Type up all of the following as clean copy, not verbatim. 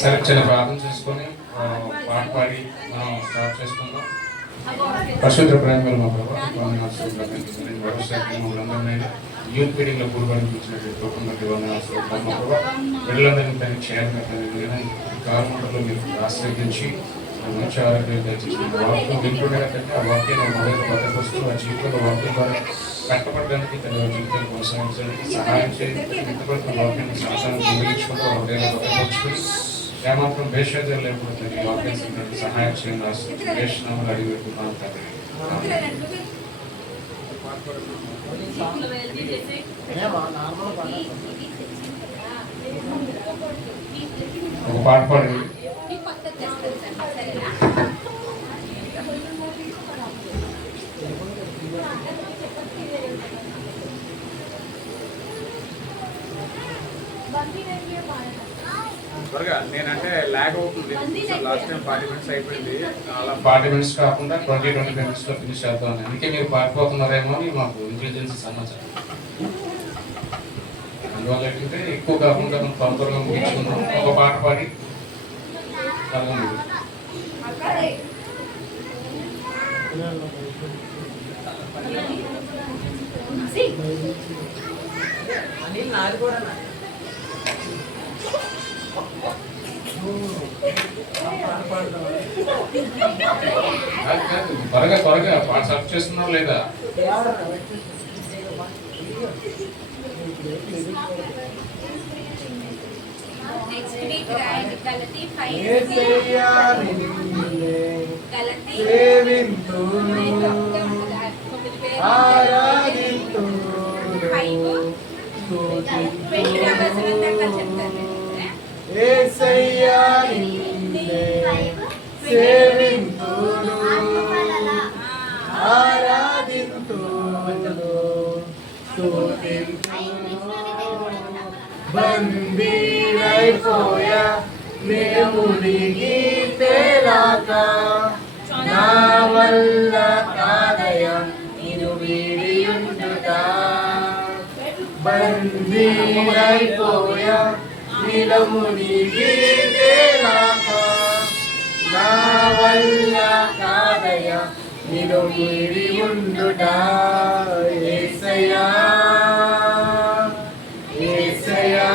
సరే చిన్న ప్రార్థన చేసుకొని పాట పాడి మనం స్టార్ట్ చేసుకుందాం. పరిశుద్ధ ప్రేమలు మా ప్రభావం యూత్ మీటింగ్ లో పూర్వనిపించినటువంటి కుటుంబానికి వందనాలు మా ప్రభావ బిడ్డలందరినీ తన క్షేమంగా కాలమంటలో మీరు ఆశ్రయించి మంచి ఆరోగ్యం దయచేసి వాక్యం వింటుండగా కంటే ఆ వాక్యం మొదటి బతకొస్తూ ఆ జీవితంలో వాక్యం ద్వారా కష్టపడడానికి తన జీవితాన్ని కొనసాగించడానికి సహాయం చేసి మిత్రపడుతున్న వాక్యాన్ని సాధారణ ఉపయోగించుకుంటూ హృదయంలో బతకొచ్చుకుని ఏమాత్రం భేషజం లేకుండా తన వాక్యం సహాయం చేయండి. భేషనామాలు అడిగి పెట్టుకున్నాను తండ్రి. ఒక పాట పాడి త్వరగా నేనంటే ల్యాగ్ అవుతుంది. లాస్ట్ టైం 40 minutes అయిపోయింది. అలా 40 minutes కాకుండా 20-25 minutes లో ఫినిష్ చేద్దాం. అందుకే మీరు పారిపోతున్నారేమో అని మాకు ఇంటెలిజెన్స్ సమాచారం. అందువల్ల ఏంటంటే ఎక్కువ కాకుండా త్వరగా ముగించుకుందాం. ఒక పాట పాడి త్వరగా త్వరగా పాట సర్చ్ చేస్తున్నావు లేదా? బందీనైపోయా మేము తేలాక నా వల్ల కాదయా నిన్ను వీడియుండుట. బందీనైపోయా నిలమునిగి తేలాక నా వల్ల కాదయా నిన్ను వీడి ఉండుట. యేసయ్యా యేసయ్యా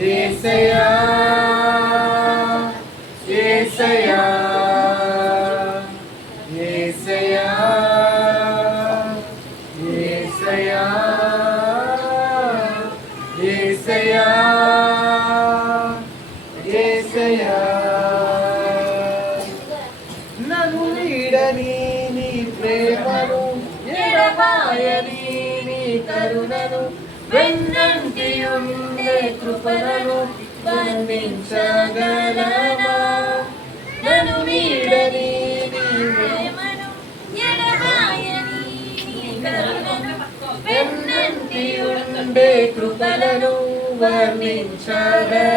యేసయ్యా యేసయ్యా యేసయ్యా యేసయ్యా యేసయ్యా యేసయ్యా నన్ను వీడని నీ ప్రేమను ఎడబాయని నీ కరుణను వెన్నంటి ఉండే కృపలను వర్ణించగలనా. నన్ను వీడని నీ ప్రేమను ఎడబాయని నీ కరుణను వెన్నంటి ఉండే కృపలను వర్ణించగలనా.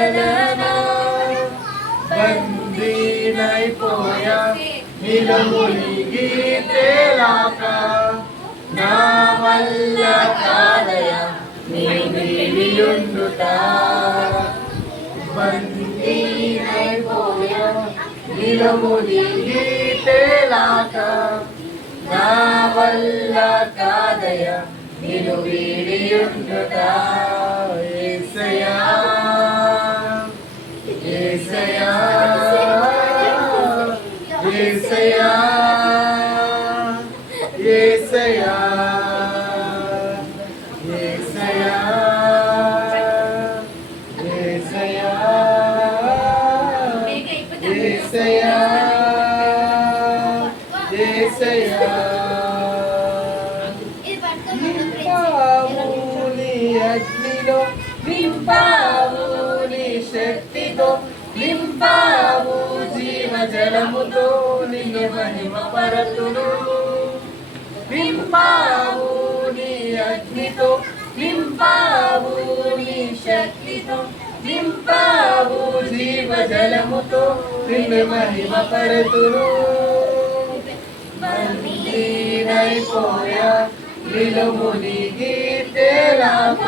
బందీనైపోయా నిలమునిగి తేలాక నా వల్ల కాదయా నిన్ను వీడియుండుట. బందీనైపోయా నిలమునిగి తేలాక నా వల్ల కాదయా నిన్ను వీడియుండుట. యేసయ్యా యేసయ్యా యేసయ్యా యేసయ్యా యేసయ్యా యేసయ్యా యేసయ్యా యేసయ్యా నింపావుని అగ్నిలో నింపావుని శక్తితో నింపావు జీవజలముతో నిన్ను మహిమపరతును. నింపావు నీ అగ్నితో నింపావు నీ శక్తితో నింపావు జీవజలముతో నిన్ను మహిమపరతును. బందీనైపోయా నిలుమునిగి తేలాక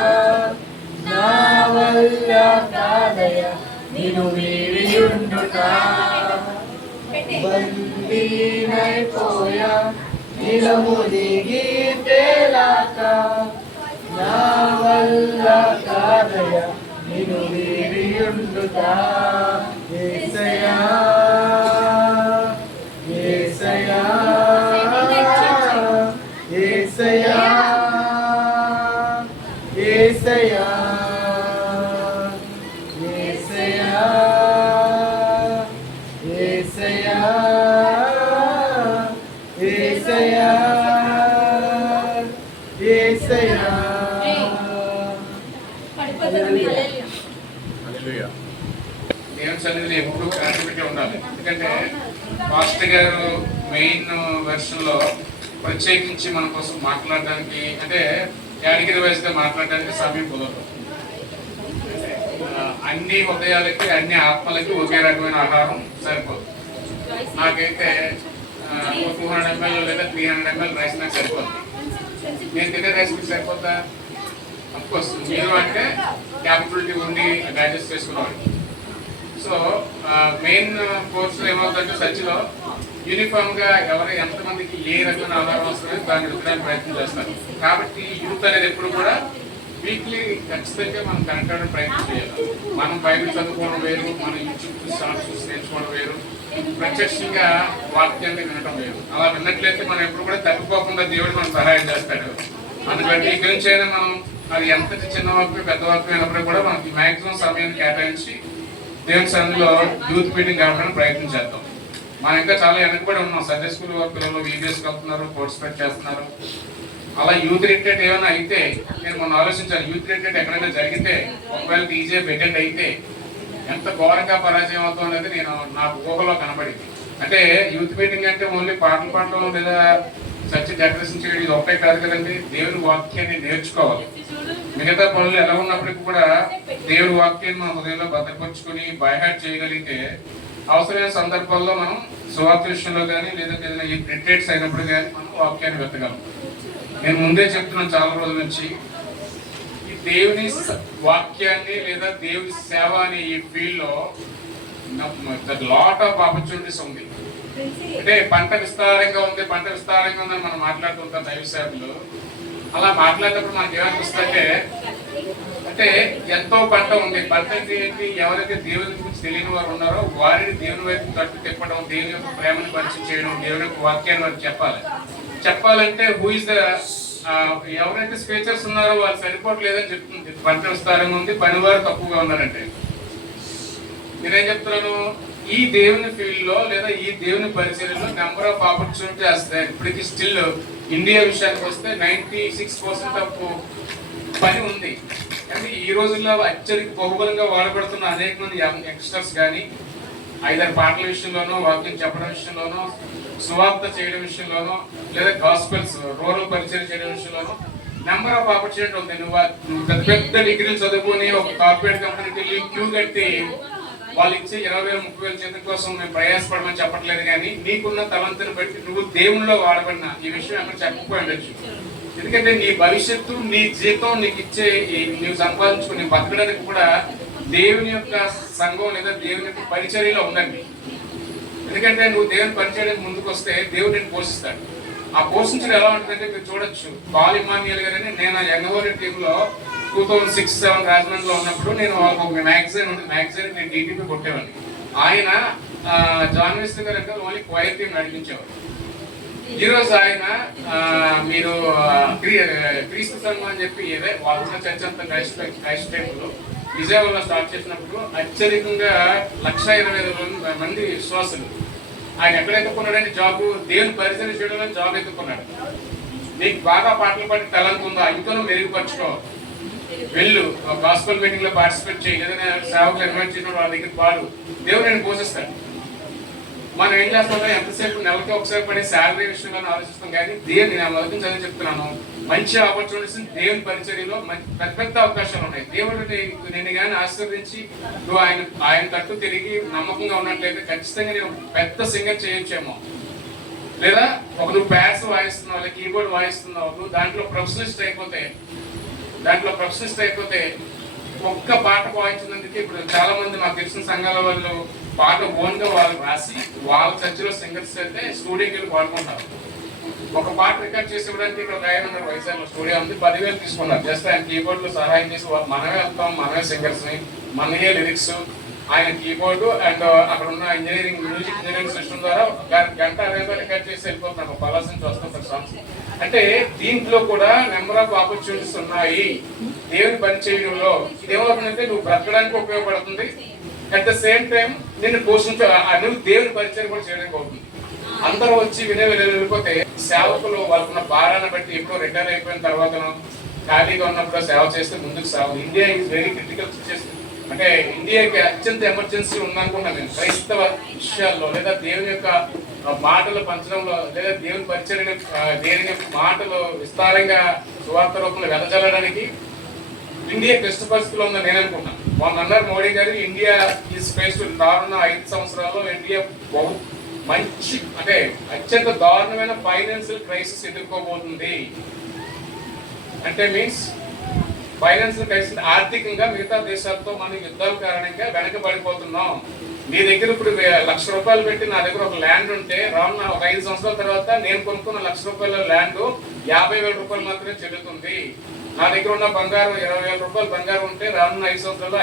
వల్ల కాదయ నిన్ను వీడియుండుట బందీనైపోయా నిలము దిగి తేలాక నా వల్ల కాదయ నిన్ను వీడియుండుట యేసయ్యా యేసయ్యా యేసయ్యా యేసయ్యా యేసయ్యా యేసయ్యా యేసయ్యా యేసయ్యా హల్లెలూయా. దేవుని సన్నిధిని ఎప్పుడు కనెక్టివిటీ ఉండాలి. ఎందుకంటే పాస్టర్ గారు మెయిన్ వెర్షన్ లో ప్రత్యేకించి మన కోసం మాట్లాడడానికి అంటే యాడిగిరి వయసుగా మాట్లాడడానికి సమయం కుదరదు. అన్ని హృదయాలకి అన్ని ఆత్మలకి ఒకే రకమైన ఆహారం సరిపోదు. నాకైతే 200 ml లేదా 300 ml రైస్ నాకు సరిపోతుంది. నేను తినే రైస్ మీకు సరిపోతా? అఫ్కోర్స్ మీరు అంటే క్యాపబిలిటీ ఉండి డైజెస్ట్ చేసుకునేవాడు. సో మెయిన్ కోర్సులో ఏమవుతుందంటే సచ్చిలో యూనిఫామ్ గా ఎవరు ఎంతమందికి ఏ రకమైన ఆధారం వస్తుందో దాన్ని వెతకడానికి ప్రయత్నం చేస్తారు. కాబట్టి యూత్ అనేది ఎప్పుడు కూడా వీక్లీ ఖచ్చితంగా మనం కనెక్ట్ అవ్వడానికి ప్రయత్నం చేయాలి. మనం బైబిల్ చదువుకోవడం వేరు, మనం యూట్యూబ్ షార్ట్స్ చూసి నేర్చుకోవడం వేరు, ప్రత్యక్షంగా వాక్యాన్ని వినడం వేరు. అలా విన్నట్లయితే మనం ఎప్పుడు కూడా తప్పిపోకుండా దేవుడు మనకు సహాయం చేస్తాడు. అందుకని ఈ గురించి అయినా మనం అది ఎంతటి చిన్న వాక్యం పెద్ద వాక్యం అయినప్పుడు కూడా మనకి మ్యాక్సిమం సమయాన్ని కేటాయించి దేవుని సన్నిధిలో యూత్ మీటింగ్ కావడానికి ప్రయత్నం చేద్దాం. మనం ఇంకా చాలా వెనకబడి ఉన్నాం. సండే స్కూల్ పిల్లలు వీబీఎస్కి వెళ్తున్నారు, పార్టిసిపేట్ చేస్తున్నారు. అలా యూత్ రిట్రీట్ ఏమైనా అయితే నేను మొన్న ఆలోచించాను, యూత్ రిట్రీట్ ఎక్కడైనా జరిగితే ఒకవేళ డీజే అటెండ్ అయితే ఎంత ఘోరంగా పరాజయం అవుతాం అనేది నేను నాకు ఊహలో కనబడింది. అంటే యూత్ మీటింగ్ అంటే ఓన్లీ పాటలు పాడటం లేదా చర్చ డెకరేషన్ చేయడం ఇది ఒకటే కాదు కదండి. దేవుని వాక్యాన్ని నేర్చుకోవాలి. మిగతా పనులు ఎలా ఉన్నప్పటికీ కూడా దేవుని వాక్యాన్ని మన హృదయంలో భద్రపరుచుకుని బైహార్ట్ చేయగలిగితే అవసరమైన సందర్భాల్లో మనం సువార్త విషయంలో కానీ లేదంటే ఏదైనా ఈ రిట్రీట్స్ అయినప్పుడు కానీ మనం వాక్యాన్ని వెతగలం. నేను ముందే చెప్తున్నాను చాలా రోజుల నుంచి, ఈ దేవుని వాక్యాన్ని లేదా దేవుని సేవ అనే ఈ ఫీల్డ్ లో లాట్ ఆఫ్ ఆపర్చునిటీస్ ఉంది. అంటే పంట విస్తారంగా ఉందని మనం మాట్లాడుతుంటాం దైవ సేవలు. అలా మాట్లాడేటప్పుడు మనకి ఏమనిపిస్తుందంటే అంటే ఎంతో పంట ఉంది. పంట ఏంటి? ఎవరైతే దేవుని గురించి తెలియని వారు ఉన్నారో వారిని దేవుని వైపు తట్టు తిప్పడం, దేవుని యొక్క ప్రేమను పరిచయం చేయడం, దేవుని యొక్క వాక్యాన్ని వారికి చెప్పాలంటే హూ ఇస్ ద ఎవరైతే స్పీచర్స్ ఉన్నారో వాళ్ళు సరిపోవట్లేదని చెప్తుంది. పంట విస్తారంగా ఉంది, పనివారు తక్కువగా ఉన్నారంటే నేనేం చెప్తున్నాను, ఈ దేవుని ఫీల్డ్ లో లేదా ఈ దేవుని పరిచర్యలో నెంబర్ ఆఫ్ ఆపర్చునిటీ వస్తాయి. ఇప్పటికి స్టిల్ ఇండియా విషయానికి వస్తే 96% ఆఫ్ పని ఉంది. కానీ ఈ రోజుల్లో అత్యధిక బహుబలంగా వాడబడుతున్న అనేక మంది యంగ్స్టర్స్ కానీ ఐదర్ పాటల విషయంలోనో, వాక్యం చెప్పడం విషయంలోనో, సువార్త చేయడం విషయంలోనో, లేదా గాస్పెల్స్ రూరల్ పరిచయం చేయడం విషయంలోనో నెంబర్ ఆఫ్ ఆపర్చునిటీ ఉంది. నువ్వు పెద్ద పెద్ద డిగ్రీలు చదువుకొని ఒక కార్పొరేట్ కంపెనీకి వెళ్ళి క్యూ కట్టి వాళ్ళు ఇచ్చే 20,000-30,000 జీతం కోసం మేము ప్రయాసపడమని చెప్పట్లేదు. కానీ నీకున్న తలంతుని బట్టి నువ్వు దేవునిలో వాడబడిన ఈ విషయం ఎక్కడ చెప్పకపోయి ఉండొచ్చు. ఎందుకంటే నీ భవిష్యత్తు, నీ జీతం, నీకు ఇచ్చే నీవు సంపాదించుకుని బతకడానికి కూడా దేవుని యొక్క సంఘం లేదా దేవుని యొక్క పరిచర్యలో ఉందండి. ఎందుకంటే నువ్వు దేవుని పరిచర్యకు ముందుకు వస్తే దేవుడు నేను పోషిస్తాడు. ఆ పోషించడం ఎలా ఉంటుందంటే మీరు చూడొచ్చు. పాల్ ఇమాన్యుయల్ గారని నేను యంగహోరీ టీంలో 2006-07 రాజమండ్రిలో ఉన్నప్పుడు నేను వాళ్ళకి ఒక మ్యాగజైన్ నేను డీటీపీ కొట్టేవాడిని. ఆయన జాన్ వెస్లీ గారు అంటే ఓన్లీ క్వైర్ టీం నడిపించేవారు. ఈరోజు ఆయన మీరు క్రీస్తు సంఘం అని చెప్పి ఏదే వాళ్ళ చర్చ అంతా క్రైస్ట్ టైంలో విజయవాడలో స్టార్ట్ చేసినప్పుడు అత్యధికంగా 120,000 మంది విశ్వాసులు. ఆయన ఎక్కడ ఎత్తుకున్నాడంటే జాబ్, దేవుని పరిచయం చేయడంలో జాబ్ ఎత్తుకున్నాడు. నీకు బాగా పాటలు పాడి తలంత ఉందా, ఇంకనూ మెరుగుపరచుకో, వెళ్ళు గాస్పెల్ మీటింగ్ లో పార్టిసిపేట్ చేయి, ఏదైనా సేవకులు ఇన్వైట్ చేసిన వాళ్ళ దగ్గర పాడు, దేవుడు నేను పోషిస్తాడు. మనం ఏం చేస్తామో ఎంతసేపు నెలకి ఒకసారి పడే శాలరీ విషయంలో ఆలోచిస్తాం. కానీ దేవుని నేను మొదటి చదివి చెప్తున్నాను, మంచి ఆపర్చునిటీస్ దేవుని పరిచర్యలో పెద్ద పెద్ద అవకాశాలు ఉన్నాయి. దేవుడు నేను కానీ ఆశీర్వదించి నువ్వు ఆయన తట్టు తిరిగి నమ్మకంగా ఉన్నట్లయితే ఖచ్చితంగా నేను పెద్ద సింగర్ చేయొచ్చేమో. లేదా నువ్వు బ్యాట్స్ వాయిస్తున్నావు, లేదా కీబోర్డ్ వాయిస్తున్నావు, నువ్వు దాంట్లో ప్రొఫెషనలిస్ట్ అయిపోతే ఒక్క పాట వాయించినందుకు ఇప్పుడు చాలా మంది మాకు తెలిసిన సంఘాల వాళ్ళు పాట ఓన్గా వాళ్ళు రాసి వాళ్ళ చర్చిలో సింగర్స్ అయితే స్టూడియోకి వెళ్ళి పాడుకుంటారు. ఒక పాట రికార్డ్ చేసి ఇవ్వడానికి ఇక్కడ ఆయన ఉన్నారు, వైజాగ్లో స్టూడియో ఉంది, 10,000 తీసుకున్నారు. జస్ట్ ఆయన కీబోర్డ్ లో సహాయం చేసి మనమే వెళ్తాం, మనమే సింగర్స్ ని, మనయే లిరిక్స్, ఆయన కీబోర్డు అండ్ అక్కడ ఉన్న మ్యూజిక్ ఇంజనీరింగ్ సిస్టమ్ ద్వారా గంట 60 రికార్డ్ చేసి వెళ్ళిపోతున్నాను. పలాస్ నుంచి వస్తాం సాంగ్స్. అంటే దీంట్లో కూడా నెంబర్ ఆఫ్ ఆపర్చునిటీస్ ఉన్నాయి దేవుని పని చేయడంలో. ఇదేమవుతుందంటే నువ్వు బ్రతకడానికి ఉపయోగపడుతుంది, అట్ ద సేమ్ టైం నిన్ను పోషించ నువ్వు దేవుని పరిచయం కూడా చేయడానికి అవుతుంది. అందరూ వచ్చి వెళ్ళిపోతే సేవకులు వాళ్ళకున్న భారాన్ని బట్టి ఎప్పుడో రిటైర్ అయిపోయిన తర్వాత ఖాళీగా ఉన్నప్పుడు సేవ చేస్తే ముందుకు సాగు. India is very critical situation. అంటే ఇండియాకి అత్యంత ఎమర్జెన్సీ ఉందనుకున్నాను నేను క్రైస్తవ విషయాల్లో, లేదా దేవుని యొక్క మాటలు పంచడంలో, లేదా దేవుని పరిచయం దేవుని మాటలు విస్తారంగా సువార్త రూపంలో వెదజల్లడానికి ఇండియా క్లిష్ట పరిస్థితుల్లో ఉందని నేను అనుకున్నాను. మొన్న అన్నారు మోడీ గారు, ఇండియా ఈ స్పేస్ రానున్న 5 సంవత్సరాల్లో ఇండియా మంచి అంటే అత్యంత దారుణమైన ఫైనాన్షియల్ క్రైసిస్ ఎదుర్కోబోతుంది. అంటే మీన్స్ ఫైనాన్షియల్ క్రైసిస్, ఆర్థికంగా మిగతా దేశాలతో మనం యుద్ధాల కారణంగా వెనకబడిపోతున్నాం. మీ దగ్గర ఇప్పుడు 1,00,000 రూపాయలు పెట్టి నా దగ్గర ఒక ల్యాండ్ ఉంటే రానున్న ఒక 5 సంవత్సరాల తర్వాత నేను కొనుక్కున్న 1,00,000 రూపాయల ల్యాండ్ 50,000 రూపాయలు మాత్రమే చెల్లుతుంది. నా దగ్గర ఉన్న బంగారం 20,000 రూపాయలు బంగారం ఉంటే రానున్న 5 సంవత్సరాల్లో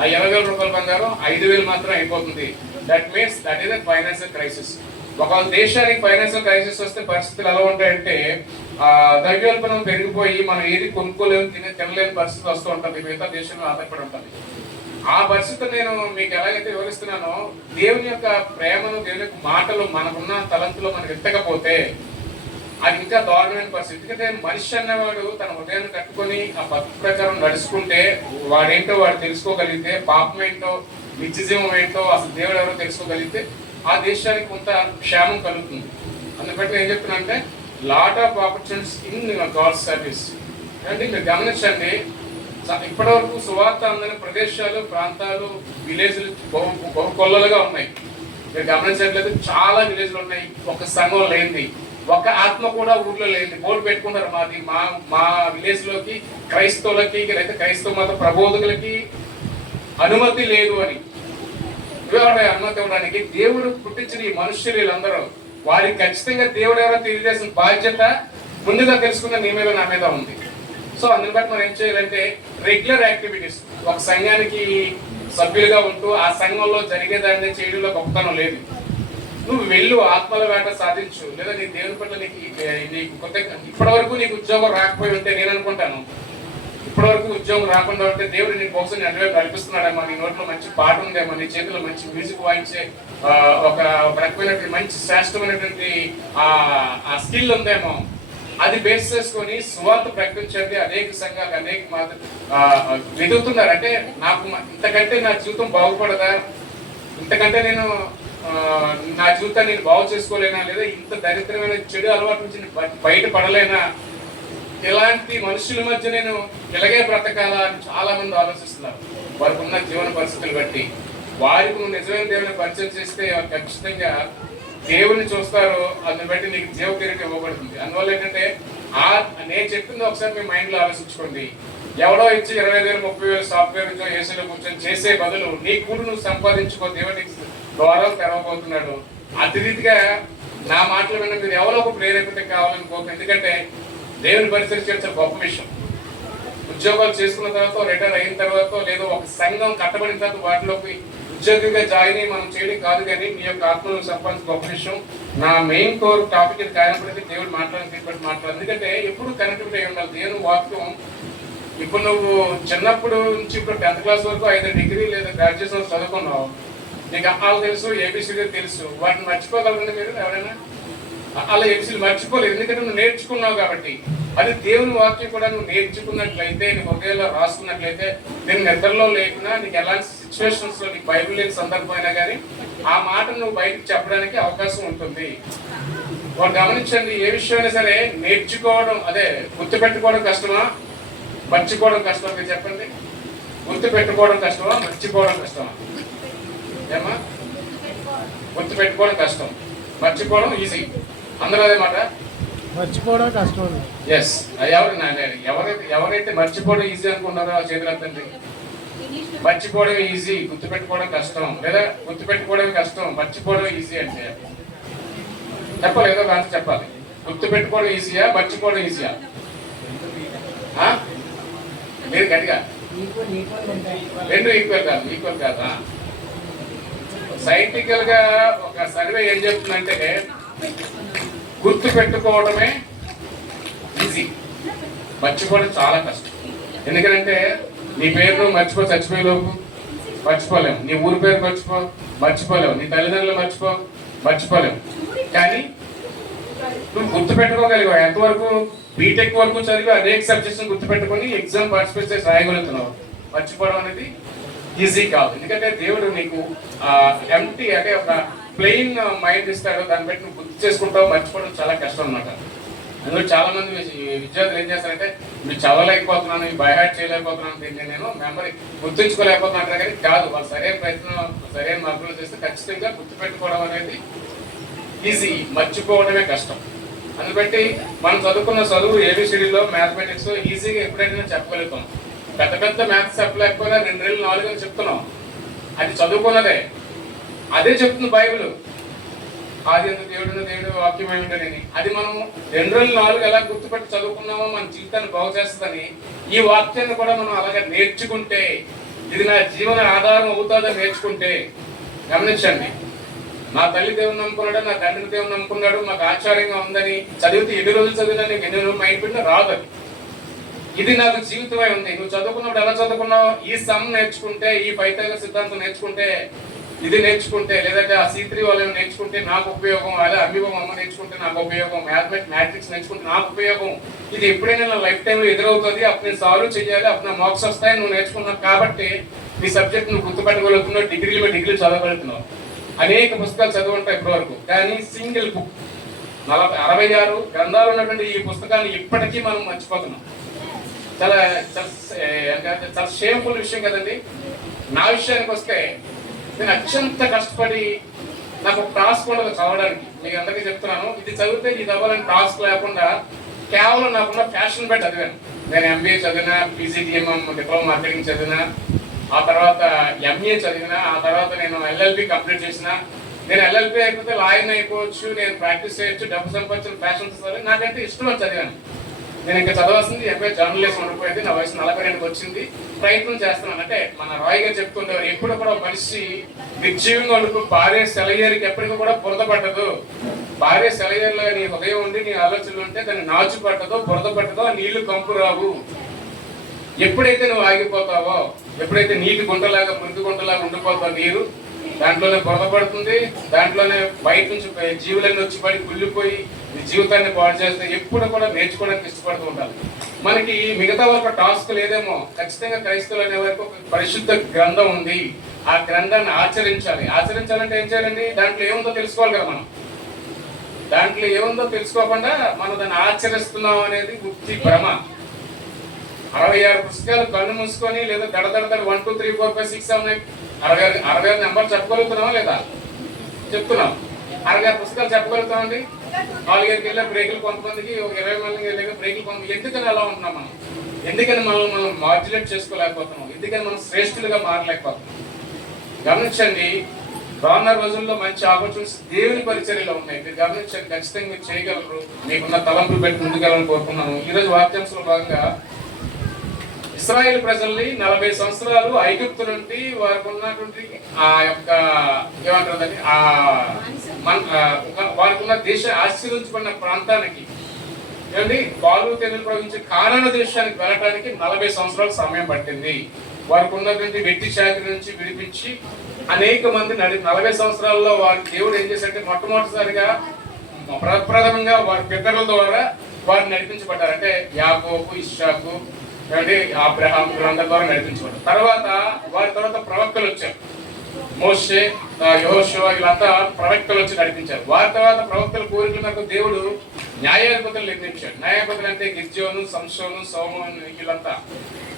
ఆ 20,000 రూపాయల బంగారం 5,000 మాత్రం అయిపోతుంది. That means that is a financial crisis. ఒక దేశానికి ఫైనాన్షియల్ క్రైసిస్ వస్తే పరిస్థితులు ఎలా ఉంటాయంటే ద్రవ్యోల్బణం పెరిగిపోయి మనం ఏది కొనుక్కోలేము, తినలేని పరిస్థితి వస్తూ ఉంటుంది, మిగతా దేశంలో ఆధారపడి ఉంటుంది. ఆ పరిస్థితి నేను మీకు ఎలాగైతే వివరిస్తున్నానో, దేవుని యొక్క ప్రేమను, దేవుని యొక్క మాటలు మనకున్న తలంతులో మనకు ఎత్తకపోతే అది ఇంకా దారుణమైన పరిస్థితి. ఎందుకంటే మనిషి అన్నవాడు తన హృదయాన్ని కట్టుకొని ఆ పద్ధతి ప్రకారం నడుచుకుంటే వాడేంటో వాడు తెలుసుకోగలిగితే, పాపం ఏంటో నిత్యజీవం ఏంటో అసలు దేవుడు ఎవరో తెలుసుకోగలిగితే ఆ దేశానికి కొంత క్షేమం కలుగుతుంది. అందుకని ఏం చెప్తున్నానంటే lot of opportunities in God service. అంటే మీరు గమనించండి, ఇప్పటి వరకు సువార్త అందని ప్రదేశాలు, ప్రాంతాలు, విలేజ్లు బహు కొల్లలుగా ఉన్నాయి. మీరు గమనించట్లేదు, చాలా విలేజ్లు ఉన్నాయి, ఒక సంఘం లేనిది, ఒక ఆత్మ కూడా ఊర్లో లేనిది. బోర్డు పెట్టుకున్నారు, మాది మా విలేజ్ లోకి క్రైస్తవులకి లేదా క్రైస్తవ మత ప్రబోధకులకి అనుమతి లేదు అని. అనుమతి ఇవ్వడానికి దేవుడు పుట్టించిన ఈ మనుష్యులు వీళ్ళందరూ, వారికి ఖచ్చితంగా దేవుడు ఎవరో తెలియజేసిన బాధ్యత ముందుగా తెలుసుకున్న నీ మీద నా మీద ఉంది. సో అందుని బట్టి మనం ఏం చేయాలంటే రెగ్యులర్ యాక్టివిటీస్, ఒక సంఘానికి సభ్యులుగా ఉంటూ ఆ సంఘంలో జరిగేదాన్ని చేయడంలో గొప్పతనం లేదు. నువ్వు వెళ్ళు, ఆత్మల వేట సాధించు, లేదా నీ దేవుని పట్ల నీకు కొత్త ఇప్పటి వరకు నీకు ఉద్యోగం రాకపోయి ఉంటే నేను అనుకుంటాను, ఇప్పటి వరకు ఉద్యోగం రాకుండా ఉంటే దేవుడు నీ కోసం నీ అన్ని కల్పిస్తున్నాడేమో, నీ నోట్లో మంచి పాట ఉందేమో, నీ చేతిలో మంచి మ్యూజిక్ వాయించే ఒక రకమైనటువంటి మంచి శ్రేష్టమైనటువంటి ఆ స్కిల్ ఉందేమో, అది బేస్ చేసుకొని సువార్త ప్రకటించండి. అనేక సంఘాలు అనేక వెతుకుతున్నారు. అంటే నాకు ఇంతకంటే నా జీవితం బాగుపడదా, ఇంతకంటే నేను నా జీవితాన్ని నేను బాగు చేసుకోలేనా, లేదా ఇంత దరిద్రమైన చెడు అలవాటు నుంచి బయటపడలేనా, ఇలాంటి మనుషుల మధ్య నేను ఇలాగే బ్రతకాలా అని చాలా మంది ఆలోచిస్తున్నారు. వారికి ఉన్న జీవన పరిస్థితులు బట్టి వారికి నువ్వు నిజమైన దేవుని పరిచయం చేస్తే ఖచ్చితంగా దేవుని చూస్తారు. అందుని బట్టి నీకు జీవ కిరీటం ఇవ్వబడుతుంది. అందువల్ల ఏంటంటే నేను చెప్పింది ఒకసారి మీ మైండ్ లో ఆలోచించుకోండి. ఎవడో ఇచ్చి 20,000 30,000 సాఫ్ట్వేర్ ఉద్యోగం ఏసీలో కూర్చొని చేసే బదులు నీ కూడా నువ్వు సంపాదించుకో, దేవుడికి ద్వారాలు తెరవబోతున్నాడు. అతి రీతిగా నా మాటలు విన్న మీరు ఎవరో ఒక ప్రేరేపిత కావాలనుకోక. ఎందుకంటే దేవుని పరిచయం చేయడం గొప్ప విషయం. ఉద్యోగాలు చేసుకున్న తర్వాత, రిటైర్ అయిన తర్వాత, లేదా ఒక సంఘం కట్టబడిన తర్వాత వాటిలోకి ఉద్యోగిగా జాయిన్ అయ్యి మనం చేయడం కాదు, కానీ మీ యొక్క ఆత్మను సంపాదించిన గొప్ప విషయం. నా మెయిన్ కోర్ టాపిక్ ఇది కానప్పటికీ దేవుడు మాట్లాడాలి. ఎందుకంటే ఎప్పుడు కనెక్టివిటీ అయి ఉండాలి. దేవుని వాక్యం ఇప్పుడు నువ్వు చిన్నప్పుడు నుంచి ఇప్పుడు 10th క్లాస్ వరకు 5 డిగ్రీ లేదా గ్రాడ్యుయేషన్ చదువుకున్నావు, నీకు అమ్మాలు తెలుసు, ఏబిసిడీ తెలుసు, వాటిని మర్చిపోగలండి మీరు ఎవరైనా? అలా ఏబిసిడీ మర్చిపోలేదు, ఎందుకంటే నువ్వు నేర్చుకున్నావు కాబట్టి. అది దేవుని వాక్యం కూడా నువ్వు నేర్చుకున్నట్లయితే, నీ హృదయంలో రాసుకున్నట్లయితే, నేను నిద్రలో లేకున్నా నీకు ఎలాంటి సిచ్యువేషన్స్ లో నీకు బైబిల్ లేని సందర్భం అయినా కానీ ఆ మాట నువ్వు బయటకు చెప్పడానికి అవకాశం ఉంటుంది. వాళ్ళు గమనించండి, ఏ విషయమైనా సరే నేర్చుకోవడం, అదే గుర్తుపెట్టుకోవడం కష్టమా, మర్చిపోవడం కష్టమా? మీరు చెప్పండి. గుర్తు పెట్టుకోవడం కష్టమా, మర్చిపోవడం కష్టమా? ఏమా? గుర్తు పెట్టుకోవడం కష్టం, మర్చిపోవడం ఈజీ. అందరూ అదే మాట. మర్చిపోవడం కష్టం. ఎస్, ఎవరైతే మర్చిపోవడం ఈజీ అనుకుంటారో ఆ చేతులు ఎత్తండి. మర్చిపోవడం ఈజీ, గుర్తుపెట్టుకోవడం కష్టం. లేదా గుర్తుపెట్టుకోవడం కష్టం, మర్చిపోవడం ఈజీ అంటే చెప్పాలి, ఏదో కాదు చెప్పాలి. గుర్తుపెట్టుకోవడం ఈజీయా, మర్చిపోవడం ఈజీయా? లేదు గట్టిగా. రెండు ఈక్వల్ కాదా? సైంటిఫికల్ గా ఒక సర్వే ఏం చెప్తుందంటే గుర్తు పెట్టుకోవడమే ఈజీ, మర్చిపోవడం చాలా కష్టం. ఎందుకంటే నీ పేరు నువ్వు చచ్చిపోయేలోపు మర్చిపోలేము. నీ ఊరి పేరు మర్చిపోలేము. నీ తల్లిదండ్రులు మర్చిపోలేము. కానీ నువ్వు గుర్తు పెట్టుకోగలిగావు ఎంతవరకు? బీటెక్ వరకు చదివి అనేక సబ్జెక్ట్స్ గుర్తు పెట్టుకొని ఎగ్జామ్ పార్టిసిపేట్ చేసి రాయగలుగుతున్నావు. మర్చిపోవడం అనేది ఈజీ కాదు. ఎందుకంటే దేవుడు నీకు ఎంటీ అంటే ఒక ప్లెయిన్ మైండ్ ఇస్తాడు, దాన్ని బట్టి నువ్వు గుర్తు చేసుకుంటావు. మర్చిపోవడం చాలా కష్టం అన్నమాట. అందులో చాలా మంది విద్యార్థులు ఏం చేస్తారంటే మీరు చదవలేకపోతున్నాను, బై హార్ట్ చేయలేకపోతున్నాను, దీన్ని నేను మెమరీ గుర్తుంచుకోలేకపోతున్నాను కానీ కాదు. వాళ్ళు సరైన ప్రయత్నం సరైన మార్పులు చేస్తే ఖచ్చితంగా గుర్తుపెట్టుకోవడం అనేది ఈజీ, మర్చిపోవడమే కష్టం. అందుబట్టి మనం చదువుకున్న చదువు ఏబిసిడిలో మ్యాథమెటిక్స్ ఈజీగా ఎప్పుడైనా చెప్పగలుగుతాం. పెద్ద మ్యాథ్స్ చెప్పలేకపోయినా 2 నెలలు 4 అని చెప్తున్నాం. అది చదువుకున్నదే. అదే చెప్తుంది బైబిల్. ఆది అందు దేవుడు వాక్యమై ఉండేనని. అది మనం 2 నెలలు 4 ఎలా గుర్తుపెట్టి చదువుకున్నామో మన జీవితాన్ని బాగు చేస్తుందని ఈ వాక్యాన్ని కూడా మనం అలాగే నేర్చుకుంటే, ఇది నా జీవన ఆధారం అవుతుందని నేర్చుకుంటే, గమనించండి, నా తల్లి దేవుని నమ్ముకున్నాడు, నా తండ్రి దేవుని నమ్ముకున్నాడు, మాకు ఆశ్చర్యంగా ఉందని చదివితే ఎన్ని రోజులు చదివినా నీకు ఎన్ని రోజులు మైండ్ పెట్టినా రాదు. అది ఇది నాకు జీవితమై ఉంది. నువ్వు చదువుకున్నప్పుడు ఎలా చదువుకున్నావు? ఈ సమ్ నేర్చుకుంటే, ఈ పైథాగరస్ సిద్ధాంతం నేర్చుకుంటే, ఇది నేర్చుకుంటే, లేదంటే ఆ C3 వాళ్ళు నేర్చుకుంటే నాకు ఉపయోగం, అలా అమ్మిబం అమ్మ నేర్చుకుంటే నాకు ఉపయోగం, మ్యాథమెటిక్స్ నేర్చుకుంటే నాకు ఉపయోగం. ఇది ఎప్పుడైనా నా లైఫ్ టైంలో ఎదురవుతుంది. అప్పుడు నేను సాల్వ్ చేయాలి, అప్పుడు నా మార్క్స్ వస్తాయి. నువ్వు నేర్చుకున్నావు కాబట్టి నీ సబ్జెక్ట్ నువ్వు గుర్తుపెట్టగలుగుతున్నావు, డిగ్రీలు చదవగలుగుతున్నావు. అనేక పుస్తకాలు చదువుంటాయి ఇప్పటి వరకు, కానీ సింగిల్ బుక్ 66 గ్రంథాలు ఉన్నటువంటి ఈ పుస్తకాన్ని ఇప్పటికీ మనం మర్చిపోతున్నాం. చాలా చాలా షేమ్ఫుల్ విషయం కదండి. నా విషయానికి వస్తే నేను అత్యంత కష్టపడి నాకు ఒక టాస్క్ ఉండదు చదవడానికి. మీకు అందరికీ చెప్తున్నాను, ఇది చదివితే ఇది అవ్వాలని టాస్క్ లేకుండా కేవలం నాకున్న ఫ్యాషన్ బట్టి చదివాను. నేను MBA చదివినా, PGDM డిప్లొమా మార్కెటింగ్ చదివినా, ఆ తర్వాత MA చదివినా, ఆ తర్వాత నేను LLB కంప్లీట్ చేసిన. నేను LLB అయిపోతే లాయర్ అయిపోవచ్చు, నేను ప్రాక్టీస్ చేయొచ్చు, డబ్బు సంపాదించిన ఫ్యాషన్ చదివి నాకంటే ఇష్టం అని చదివాను. నేను ఇంకా చదవాల్సింది MA జర్నలిజం ఉండిపోయింది. నా వయసు 42కి వచ్చింది. ప్రయత్నం చేస్తున్నాను. అంటే మన రాయ్ గారు చెప్తుండేవారు, ఎప్పుడు కూడా మనిషి నిర్జీవంగా ఉండిపో భార్య సెలయేరికి ఎప్పటికీ కూడా బురద పట్టదు. భార్య సెలయేరులో నీ హృదయం ఉండి నీ ఆలోచనలు ఉంటే దాన్ని నాచు పట్టదో, బురద పట్టదో, నీళ్లు కంపు రావు. ఎప్పుడైతే నువ్వు ఆగిపోతావో, ఎప్పుడైతే నీటి గుంటలాగా మురికి గుంటలాగా ఉండిపోతావు, నీరు దాంట్లోనే బురద పడుతుంది, దాంట్లోనే బయట నుంచి జీవులన్నీ వచ్చి పడి కుళ్ళిపోయి నీ జీవితాన్ని పాడు చేస్తే ఎప్పుడు కూడా నేర్చుకోవడానికి ఇష్టపడుతూ ఉండాలి. మనకి మిగతా వరకు టాస్క్ లేదేమో, ఖచ్చితంగా క్రైస్తవులు అనే వరకు ఒక పరిశుద్ధ గ్రంథం ఉంది. ఆ గ్రంథాన్ని ఆచరించాలంటే ఏం చేయాలండి? దాంట్లో ఏముందో తెలుసుకోవాలి కదా. మనం దాంట్లో ఏముందో తెలుసుకోకుండా మనం దాన్ని ఆచరిస్తున్నాం అనేది గుర్తి భ్రమ. 66 పుస్తకాలు కళ్ళు మూసుకొని లేదా దడ 1 2 3 4 5 6 7 8 66 నెంబర్ చెప్పగలుగుతున్నావా లేదా? చెప్తున్నాం. 66 పుస్తకాలు చెప్పగలుగుతామండి. 4-5 ఏళ్ళ బ్రేకులు కొంతమందికి, ఒక 20 మందికి వెళ్ళాక బ్రేకులు కొంతమంది. ఎందుకని అలా ఉంటున్నాం మనం? ఎందుకని మనం మాడ్యులేట్ చేసుకోలేకపోతున్నాం? ఎందుకని మనం శ్రేష్ఠులుగా మారలేకపోతున్నాం? గమనించండి, రానున్న రోజుల్లో మంచి ఆపర్చునిటీస్ దేవుని పరిచర్యలో ఉన్నాయి. మీరు గమనించండి, ఖచ్చితంగా మీరు చేయగలరు. మీకున్న తలంపులు పెట్టి ముందుకెళ్ళాలని కోరుకున్నాను. ఈరోజు వాక్యాంశంలో భాగంగా ఇశ్రాయేల్ ప్రజల్ని 40 సంవత్సరాలు ఐగుప్తు నుండి వారికి ఉన్నటువంటి ఆ యొక్క ఏమంటారు వారికి ఉన్న దేశ ఆశీర్వదించబడిన ప్రాంతానికి ఏమండి పాలు తేనెలు ప్రవహించే కానాను దేశానికి వెళ్ళడానికి 40 సంవత్సరాల సమయం పట్టింది. వారికి ఉన్నటువంటి వెట్టి చాకరీ నుంచి విడిపించి అనేక మంది 40 సంవత్సరాల్లో వారి దేవుడు ఏం చేశారంటే మొట్టమొదటిసారిగా ప్రప్రథమంగా వారి పితరుల ద్వారా వారు నడిపించబడ్డారు. అంటే యాకోబు, ఇస్సాకు, అబ్రహాం వీళ్ళందరి ద్వారా నడిపించబడ్డారు. తర్వాత వారి తర్వాత ప్రవక్తలు వచ్చారు. మోషే, యెహోషువ వీళ్ళంతా ప్రవక్తలు వచ్చి నడిపించారు. వారి తర్వాత ప్రవక్తల కోరికల మేరకు దేవుడు న్యాయాధిపతులు నిర్ణయించాడు. న్యాయాధిపతులు అంటే గిర్జోను, సంసోను, సౌమోను వీళ్ళంతా.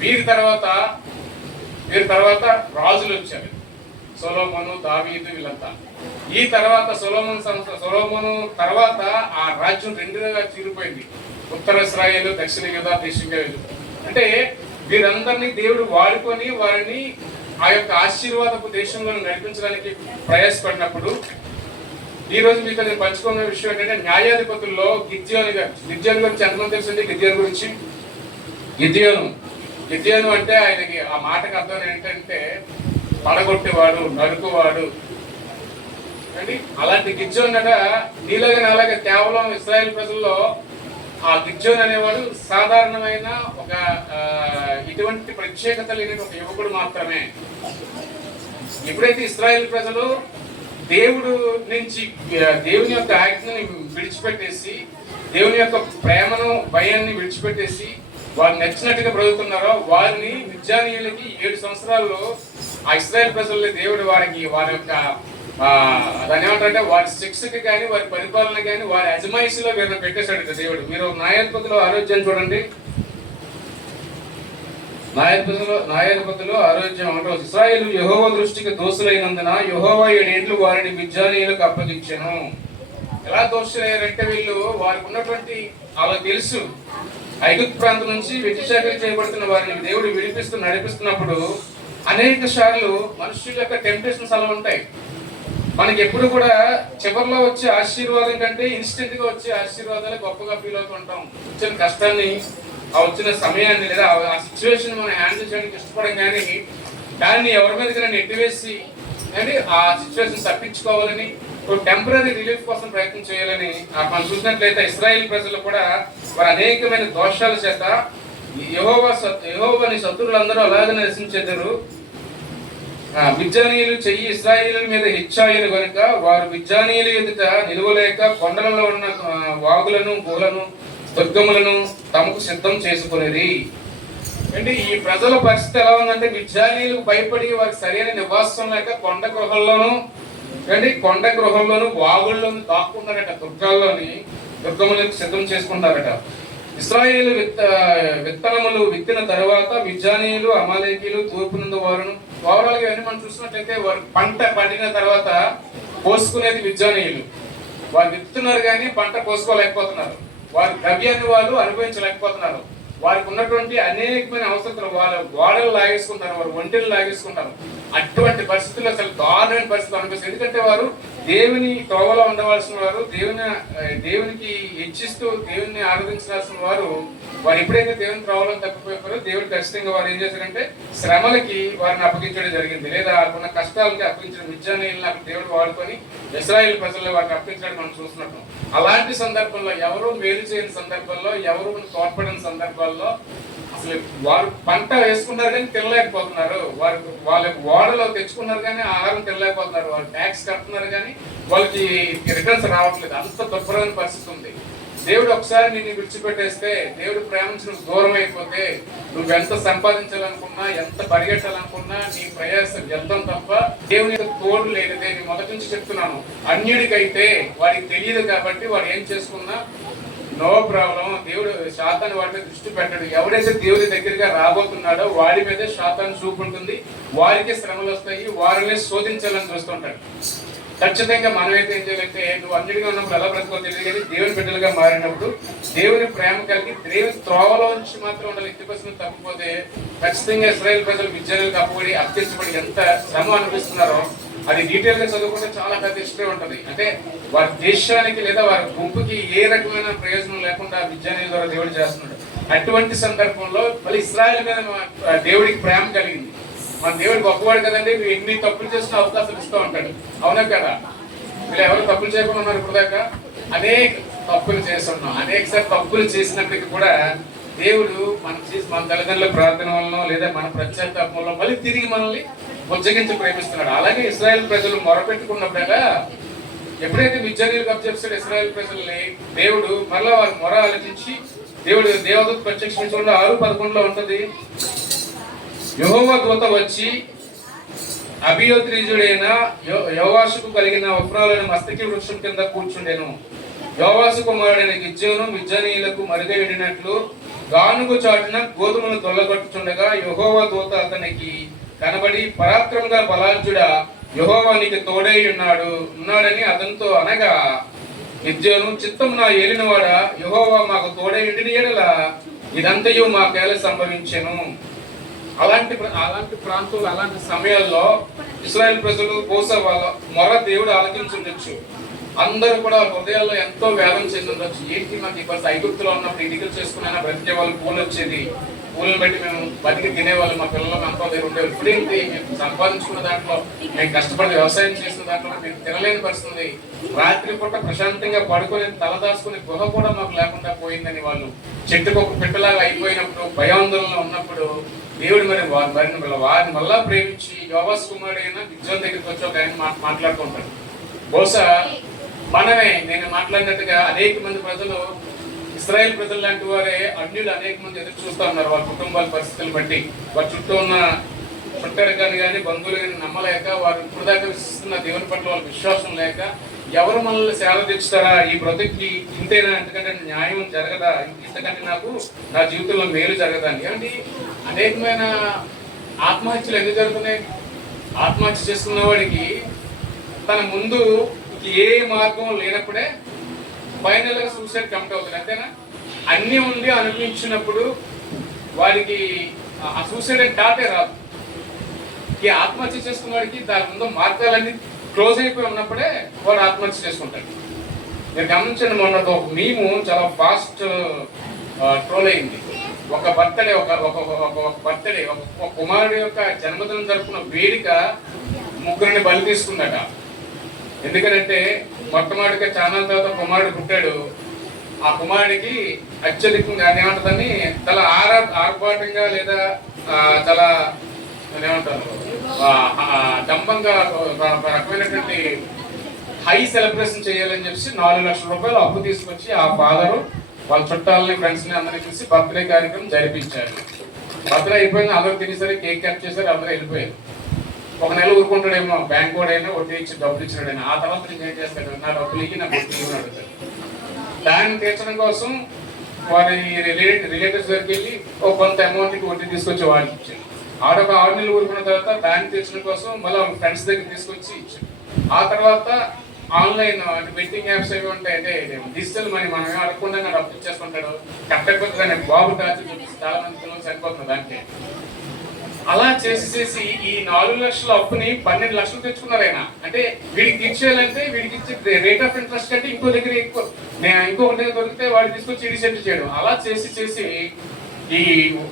వీరి తర్వాత రాజులు వచ్చారు. సొలొమోను, దావీదు వీళ్ళంతా. ఈ తర్వాత సొలొమోను తర్వాత ఆ రాజ్యం 2గా చీలిపోయింది. ఉత్తర ఇశ్రాయేలు, దక్షిణ యూదా దేశంగా. అంటే వీరందరినీ దేవుడు వాడుకొని వారిని ఆ యొక్క ఆశీర్వాదపు దేశంలో నడిపించడానికి ప్రయాసపడినప్పుడు ఈ రోజు మీతో నేను పంచుకున్న విషయం ఏంటంటే న్యాయాధిపతుల్లో గిద్యోను గురించి ఎంతమంది తెలిసింది? గిద్యోను అంటే ఆయనకి ఆ మాటకు అర్థం ఏంటంటే పడగొట్టేవాడు, నరుకువాడు అండి. అలాంటి గిద్యోన్ అట నీలాగా నాలాగా కేవలం ఇశ్రాయేల్ ప్రజల్లో ఆ గిద్యోన్ అనేవాడు సాధారణమైన ఒక ఇటువంటి ప్రత్యేకత లేని ఒక యువకుడు మాత్రమే. ఎప్పుడైతే ఇశ్రాయేల్ ప్రజలు దేవుడు నుంచి దేవుని యొక్క ఆజ్ఞని విడిచిపెట్టేసి దేవుని యొక్క ప్రేమను భయాన్ని విడిచిపెట్టేసి వారు నచ్చినట్టుగా బ్రతుకుతున్నారో వారిని మిద్యానీయులకి 7 సంవత్సరాల్లో ఆ ఇశ్రాయేల్ ప్రజల్ని దేవుడు వారి యొక్క దాని ఏమంటారంటే వారి శిక్షకి కానీ వారి పరిపాలన కానీ వారి అజమాయిషిలో వీరిని పెట్టేశాడు దేవుడు. మీరు న్యాయాధిపతిలో ఆరోగ్యాన్ని చూడండి. న్యాయాధిపతిలో ఆరోగ్యం అంటే ఇశ్రాయేలు యెహోవా దృష్టికి దోషులైనందున యెహోవా 7 ఏళ్ళు వారిని మిద్యానీయులకు అప్పగించెను. ఎలా దోషులయ్యారంటే వీళ్ళు వారికి ఉన్నటువంటి వాళ్ళకి తెలుసు ఐగుప్తు ప్రాంతం నుంచి వ్యతిచారం చేయబడుతున్న వారిని దేవుడు విడిపిస్తూ నడిపిస్తున్నప్పుడు అనేక సార్లు మనుషుల యొక్క టెంప్టేషన్స్ అలా ఉంటాయి. మనకి ఎప్పుడు కూడా చివరిలో వచ్చే ఆశీర్వాదం కంటే ఇన్స్టెంట్ గా వచ్చే ఆశీర్వాదాలు గొప్పగా ఫీల్ అవుతూ ఉంటాం. వచ్చిన కష్టాన్ని ఆ వచ్చిన సమయాన్ని లేదా ఆ సిచ్యువేషన్ మనం హ్యాండిల్ చేయడానికి ఇష్టపడం కానీ దాన్ని ఎవరి మీదకైనా నెట్టివేసి కానీ ఆ సిచ్యువేషన్ తప్పించుకోవాలని టెంపరీ రిలీఫ్ కోసం ప్రయత్నం చేయాలని మనం చూసినట్లయితే ఇశ్రాయేల్ ప్రజలు కూడా వారి అనేకమైన దోషాల చేత యెహోవాని శత్రువులందరూ అలాగే నశించెదరు. మిద్యానీయులు చెయ్యి ఇశ్రాయేలు మీద హెచ్చాయను గనుక వారు మిద్యానీయుల ఎదుట నిలువలేక కొండలలో ఉన్న వాగులను గుహలను దుర్గములను తమకు సిద్ధం చేసుకునేది. అంటే ఈ ప్రజల పరిస్థితి ఎలా ఉందంటే మిద్యానీయులకు భయపడి వారికి సరైన నివాసం లేక కొండ గృహంలోను వాగుల్లోను దాక్కున్నారట. దుర్గములకు సిద్ధం చేసుకుంటారట. ఇశ్రాయేలు విత్తనములు విత్తిన తర్వాత మిద్యానీయులు అమాలేకీలు తూర్పునందు వారును ఓవరాల్ గా మనం చూసినట్లయితే వారు పంట పండిన తర్వాత పోసుకునేది మిద్యానీయులు. వారు విత్తున్నారు కానీ పంట పోసుకోలేకపోతున్నారు. వారి ద్రవ్యాన్ని వాళ్ళు అనుభవించలేకపోతున్నారు. వారికి ఉన్నటువంటి అనేకమైన అవసరాలు వాళ్ళ గోడలు లాగేసుకుంటారు, వారు ఒంటెలు లాగేసుకుంటారు. అటువంటి పరిస్థితుల్లో అసలు దారుణమైన పరిస్థితులు అనిపిస్తుంది. ఎందుకంటే వారు దేవుని తోవలో ఉండవలసిన వారు, దేవునికి ఇచ్చిస్తూ దేవుని ఆరాధించాల్సిన వారు ఎప్పుడైతే దేవుని త్రోవలో తప్పిపోయారో దేవుడు ఖచ్చితంగా వారు ఏం చేశారంటే శ్రమలకి వారిని అప్పగించడం జరిగింది. లేదా ఉన్న కష్టాలకి అప్పగించడం మిద్యానీయులను అక్కడ దేవుడు వాడుకొని ఇశ్రాయేల్ ప్రజల్లో వారిని అప్పగించడం మనం చూస్తున్నట్టు. అలాంటి సందర్భంలో ఎవరు మేలు చేయని సందర్భంలో, ఎవరు తోడ్పడిన సందర్భాల్లో అసలు వారు పంట వేసుకున్నారు కానీ తినలేకపోతున్నారు. వాళ్ళ ఓడలో తెచ్చుకున్నారు కానీ ఆహారం తినలేకపోతున్నారు. వాళ్ళు ట్యాక్స్ కడుతున్నారు కానీ వాళ్ళకి రిటర్న్స్ రావట్లేదు. అంత దుర్భరమైన పరిస్థితి ఉంది. దేవుడు ఒకసారి నిన్ను విడిచిపెట్టేస్తే, దేవుడు ప్రేమించి నువ్వు దూరం అయిపోతే, నువ్వు ఎంత సంపాదించాలనుకున్నా, ఎంత పరిగెట్టాలనుకున్నా నీ ప్రయాసం వ్యర్థం తప్ప దేవుని తోడు లేనిదే. నేను మొదటి నుంచి చెప్తున్నాను, అన్యుడికైతే వాడికి తెలియదు కాబట్టి వాడు ఏం చేసుకున్నా నో ప్రాబ్లం. దేవుడు శాతాన్ని వాడి మీద దృష్టి పెట్టాడు. ఎవడైతే దేవుడి దగ్గరగా రాబోతున్నాడో వాడి మీదే శాతాన్ని చూపు ఉంటుంది. వారికే శ్రమలు వస్తాయి, వారినే శోధించాలని చూస్తుంటాడు. ఖచ్చితంగా మనమైతే ఏం చేయాలంటే నువ్వు అన్నిటిగా ఉన్నప్పుడు ఎలా బ్రతుకో తెలియదు కానీ దేవుని బిడ్డలుగా మారినప్పుడు దేవుని ప్రేమ కలిగి దేవుని త్రోవలో నుంచి మాత్రం ఉండాలి. 80% తప్పిపోతే ఖచ్చితంగా ఇశ్రాయేల్ ప్రజలు మిద్యానీయులకు అప్పబడి అప్పగించబడి ఎంత శ్రమ అనిపిస్తున్నారో అది డీటెయిల్ గా చదువుకుంటే చాలా పెద్ద హిస్టరీ ఉంటుంది. అంటే వారి దేశానికి లేదా వారి గుంపుకి ఏ రకమైన ప్రయోజనం లేకుండా మిద్యానీయుల ద్వారా దేవుడు చేస్తున్నాడు. అటువంటి సందర్భంలో మళ్ళీ ఇశ్రాయేల్ మీద దేవుడికి ప్రేమ కలిగింది. మన దేవుడు గొప్పవాడు కదండి, ఎన్ని తప్పులు చేసిన అవకాశాలు ఇస్తూ ఉంటాడు. అవునా కదా? వీళ్ళు ఎవరు తప్పులు చేయకుండా ఉన్నారు ఇప్పుడు దాకా? అనేక తప్పులు చేస్తున్నాం. అనేకసారి తప్పులు చేసినప్పటికీ కూడా దేవుడు మన తల్లిదండ్రుల ప్రార్థన వలన లేదా మన ప్రత్యేకత్వం వల్ల మళ్ళీ తిరిగి మనల్ని బుజ్జగించి ప్రేమిస్తున్నాడు. అలాగే ఇశ్రాయేల్ ప్రజలు మొరపెట్టుకున్నప్పుడేగా ఎప్పుడైతే మిద్యానీయులకు అప్పచెప్పాడు ఇశ్రాయేల్ ప్రజల్ని, దేవుడు మరలా వారి మొర ఆలోచించి దేవుడు దేవదూత ప్రత్యక్షించడంలో 6:11 ఉంటుంది. యెహోవా దూత వచ్చి అబియోద్రీజుడైన యోవాషుకు కలిగిన ఉఫ్రాలోని మస్తకి వృక్షం కింద కూర్చుండెను. యోవాషు కుమారుడైన గిద్యోను మిద్యానీయులకు మరుగై ఉండినట్లు గానుగు చాటున గోధుమను దొల్లగొట్టుచుండగా యెహోవా దూత అతనికి కనబడి, పరాక్రమంగా బలార్జుడా, యెహోవా నీకు తోడై ఉన్నాడని అతనితో అనగా, గిద్యోను చిత్తం నా ఏలినవాడా, యెహోవా మాకు తోడై ఉండిన యెడల ఇదంతయు మాకేల సంభవించెను. అలాంటి ప్రాంతంలో అలాంటి సమయాల్లో ఇశ్రాయేల్ ప్రజలు బహుశా వాళ్ళ మొర దేవుడు ఆలకించుండొచ్చు. అందరూ కూడా వాళ్ళ హృదయాల్లో ఎంతో వేదన చెంది ఉండొచ్చు. ఏంటి మాకు ఇప్పుడు ఐగుప్తులో ఉన్నప్పుడు ఇటుకలు చేసుకున్నా బ్రతికే వాళ్ళు పూలు వచ్చేది, పూలను బట్టి మేము బతికి తినేవాళ్ళు, మా పిల్లలు ఎంతో దగ్గర ఉండేవాళ్ళు. ఇప్పుడేంటి మేము సంపాదించుకున్న దాంట్లో, మేము కష్టపడి వ్యవసాయం చేసిన దాంట్లో మేము తినలేని పరిస్థితుంది. రాత్రి పూట ప్రశాంతంగా పడుకొని తలదాచుకునే గుహ కూడా మాకు లేకుండా పోయిందని వాళ్ళు చెట్టుకు ఒక పిట్టలాగా అయిపోయినప్పుడు, భయాందోళనలో ఉన్నప్పుడు దేవుడు వారిని మళ్ళా ప్రేమించి యోవాస్ కుమారుడైన గిద్యోను దగ్గరికి వచ్చి ఒక ఆయన మాట్లాడుకుంటాడు. బహుశా మనమే నేను మాట్లాడినట్టుగా అనేక మంది ప్రజలు, ఇశ్రాయేల్ ప్రజలు లాంటి వారే అన్యులు అనేక మంది ఎదురు చూస్తూ ఉన్నారు. వాళ్ళ కుటుంబాల పరిస్థితులు బట్టి, వారి చుట్టూ ఉన్న చుట్టరికాన్ని కానీ బంధువులు కానీ నమ్మలేక, వారు ఇప్పుడు దాకా విశ్వసిస్తున్న దేవుని పట్ల వాళ్ళ విశ్వాసం లేక, ఎవరు మనల్ని సేవ తెచ్చుతారా, ఈ బ్రతుకి ఇంతేనా, ఎందుకంటే న్యాయం జరగదా, ఇంతకంటే నాకు నా జీవితంలో మేలు జరగదా అని. ఏమంటే అనేకమైన ఆత్మహత్యలు ఎందుకు జరుగుతున్నాయి? ఆత్మహత్య చేసుకున్న వాడికి తన ముందు ఏ మార్గం లేనప్పుడే ఫైనల్ గా సూసైడ్ కమిట్ అవుతుంది, అంతేనా? అన్నీ ఉండి అనిపించినప్పుడు వాడికి ఆ సూసైడ్ అని టాటే రాదు. ఈ ఆత్మహత్య చేసుకున్న వాడికి దాని ముందు మార్గాలన్నీ క్లోజ్ అయిపోయి ఉన్నప్పుడే వాడు ఆత్మహత్య చేసుకుంటాడు. మీరు గమనించండి, మొన్న ఒక మీము చాలా ఫాస్ట్ ట్రోల్ అయింది. ఒక బర్త్డే ఒక కుమారుడు యొక్క జన్మదినం జరుపుకున్న వేదిక ముగ్గురిని బలి తీసుకుందట. ఎందుకంటే మొట్టమొదటిగా చాలా తర్వాత కుమారుడు పుట్టాడు. ఆ కుమారుడికి అత్యధికంగా ఏమంటుందని చాలా ఆర్భాటంగా లేదా చాలా ఏమంటారు డంబంగా రకమైనటువంటి హై సెలబ్రేషన్ చేయాలని చెప్పి 4 లక్షల రూపాయలు అప్పు తీసుకొచ్చి ఆ ఫాదరు వాళ్ళ చుట్టాలని ఫ్రెండ్స్ని అందరినీ చూసి బర్త్డే కార్యక్రమం జరిపించారు. బర్త్డే అయిపోయింది, అందరూ తినేసరికి కేక్ కట్ చేశారు, అందరూ వెళ్ళిపోయారు. ఒక నెల ఊరుకుంటాడేమో, బ్యాంక్ వాడైనా వడ్డీ ఇచ్చి డబ్బులు ఇచ్చినాడైనా. ఆ తర్వాత నేను ఏం చేస్తాడు, నా డబ్బులు ఇచ్చి నా వడ్డీ ఇవ్వని అడుగుతాడు. దాన్ని తీర్చడం కోసం వారి రిలేటివ్స్ దగ్గరికి వెళ్ళి ఒక కొంత అమౌంట్కి వడ్డీ తీసుకొచ్చి వాడికి ఇచ్చాడు. ఆడొక 6 నెలలు ఊరుకున్న తర్వాత దాన్ని తీర్చడం కోసం మళ్ళీ వాళ్ళ ఫ్రెండ్స్ దగ్గర తీసుకొచ్చి ఇచ్చాడు. ఆ తర్వాత ఆన్లైన్ అంటే బెట్టింగ్ యాప్స్ ఏవి ఉంటాయి, అంటే డిజిటల్ మనీ మనం ఏం అడగకుండా డబ్బు ఇచ్చేసుకుంటాడు. కట్టకపోతే దాన్ని బాబు టార్చ్ చూపిస్తే చాలా మంది పిల్లలు సరిపోతుంది దానికే. అలా చేసి ఈ 4 లక్షల అప్పుని 12 లక్షలు తెచ్చుకున్నారు ఆయన. అంటే వీడికి తీర్చేయాలంటే వీడికి ఇచ్చే రేట్ ఆఫ్ ఇంట్రెస్ట్ కంటే ఇంకో దగ్గర ఎక్కువ, ఇంకొకటి దగ్గర దొరికితే వాడు తీసుకొచ్చి రీసెంట్ చేయడం. అలా చేసి ఈ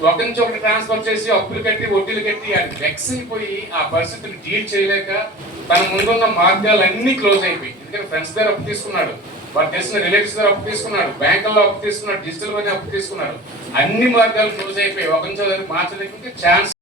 ఒక నుంచి ఒకటి ట్రాన్స్ఫర్ చేసి అప్పులు కట్టి వడ్డీలు కట్టి అది వెక్స్ అయిపోయి ఆ పరిస్థితిని డీల్ చేయలేక తన ముందున్న మార్గాలన్నీ క్లోజ్ అయిపోయి. ఎందుకంటే ఫ్రెండ్స్ దగ్గర అప్పు తీసుకున్నాడు, వారు తెలిసిన రిలేటివ్స్ దగ్గర అప్పు తీసుకున్నాడు, బ్యాంకుల్లో అప్పు తీసుకున్నాడు, డిజిటల్ మనీ అప్పు తీసుకున్నాడు. అన్ని మార్గాలు క్లోజ్ అయిపోయి ఒక నుంచి మార్చలేకుంటే ఛాన్స్